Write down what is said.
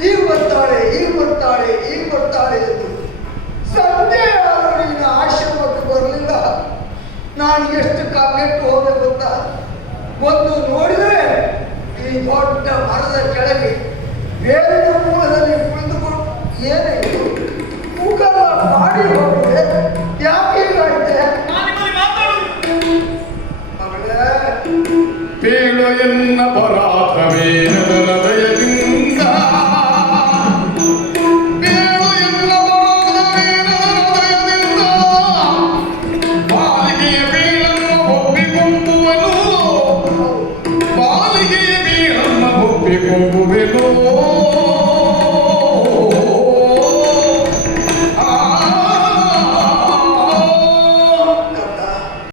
ಈಗ ಬರ್ತಾಳೆ ಈಗ ಬರ್ತಾಳೆ ಈಗ ಬರ್ತಾಳೆ ಎಂದು ಸಂಜೆ ಆದರೂ ನಿನ್ನ ನಾನು ಎಷ್ಟು ಕಾಕೆಟ್ಟು ಹೋದೆ ಗೊತ್ತಾ? ಒಂದು ನೋಡಿದರೆ ಈ ದೊಡ್ಡ ಮರದ ಕೆಳಗೆ ಬೇರಿನ ಮೂಲದಲ್ಲಿ ಕುಳಿತುಕೊಂಡು ಏನೇ ಮಾಡಿ ಯಾಕೆ ಪೇಳು ಎನ್ನ que como velo.